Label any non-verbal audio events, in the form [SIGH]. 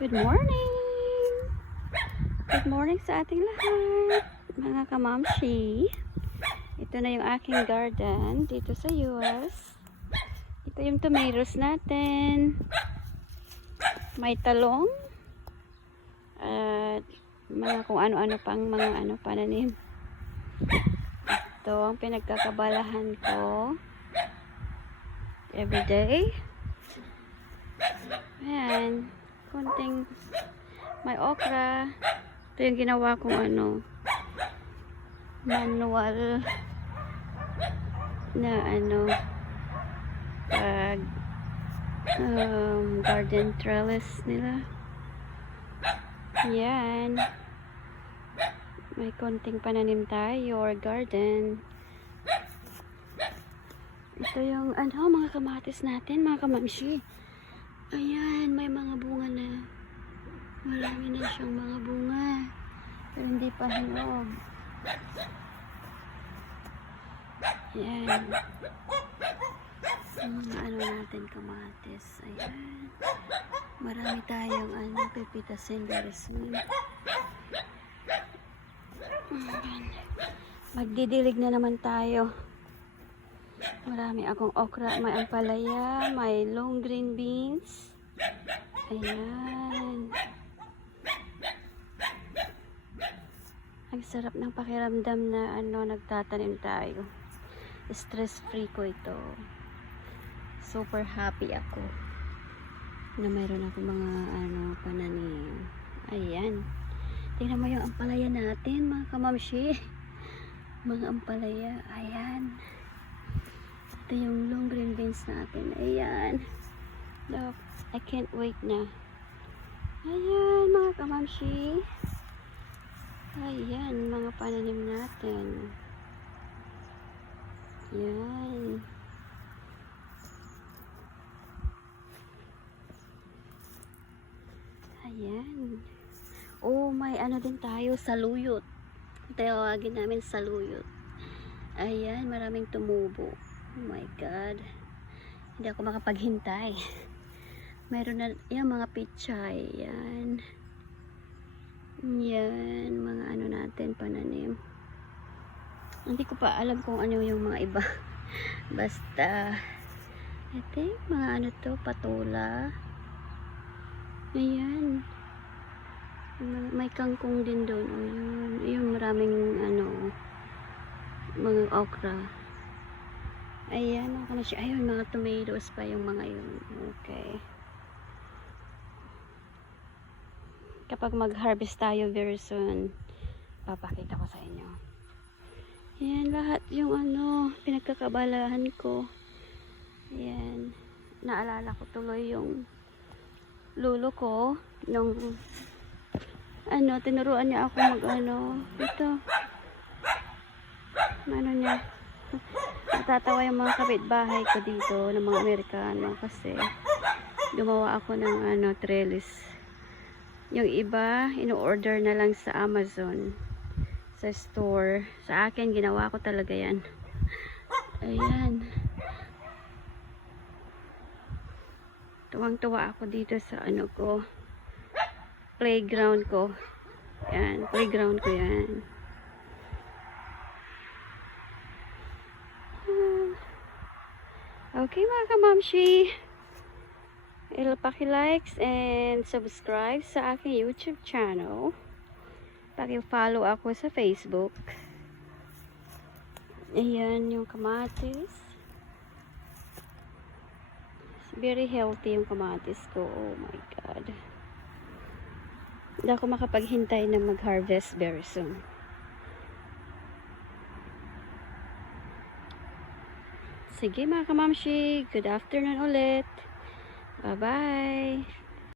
Good morning! Good morning sa ating lahat, mga kamamshi. Ito na yung aking garden dito sa US. Ito yung tomatoes natin. May talong. At mga kung ano-ano pang mga ano pananim. Ito ang pinagkakabalahan ko everyday. Ayan. Konting may okra. Ito yung ginawa kong ano manual na ano pag um, garden trellis nila. Yan. May konting pananim tayo or garden. Ito yung ano, mga kamatis natin, mga kamamshi. Ayan, may mga bunga na. Marami na siyang mga bunga. Pero hindi pa hinog. Ayan. Yung mga ano natin, kamatis. Ayan. Marami tayong ano, pipitasin very soon. Magdidilig na naman tayo. Marami akong okra, may ampalaya, may long green beans. Ayan. Ang sarap ng pakiramdam na ano, nagtatanim tayo. Stress free ko ito. Super happy ako na mayroon ako mga ano, pananim. Ayan. Tingnan mo yung ampalaya natin, mga kamamshi. Mga ampalaya. Ayan. Ito yung long green beans natin. Ayan. Look, I can't wait na. Ayan, mga kamamshi. Ayan, mga pananim natin. Ayan. Ayan. Oh, may ano din tayo, saluyot. Tawagin namin saluyot. Ayan, maraming tumubo. Oh my God. Hindi ako makapaghintay. Mayroon na, yan, mga pichay. Yan. Yan, mga ano natin, pananim. Hindi ko pa alam kung ano yung mga iba. [LAUGHS] Basta, I think, mga ano to, patula. Ayan. May kangkong din doon. O, yun. Yung maraming, ano, mga okra. Ayan, mga kamasya. Ayun, mga tomatoes pa yung mga yun. Okay. Kapag mag-harvest tayo very soon, papakita ko sa inyo. Ayan, lahat yung ano, pinagkakabalahan ko. Ayan. Naalala ko tuloy yung lulo ko nung ano, tinuruan niya ako mag ano, ito. Ano niya, natatawa yung mga kapitbahay ko dito ng mga Amerikano kasi gumawa ako ng ano, trellis. Yung iba, ino-order na lang sa Amazon sa store. Sa akin, ginawa ko talaga yan. Ayan. Tuwang-tuwa ako dito sa ano ko. Playground ko. Yan, playground ko yan. Okay mga kamamshi. Il paki-likes and subscribe sa aking YouTube channel. Paki-follow ako sa Facebook. Ayan yung kamatis. Very healthy yung kamatis ko. Oh my God. Hindi ako makapaghintay na mag-harvest very soon. Sige mga kamamshi, good afternoon ulit. Bye-bye.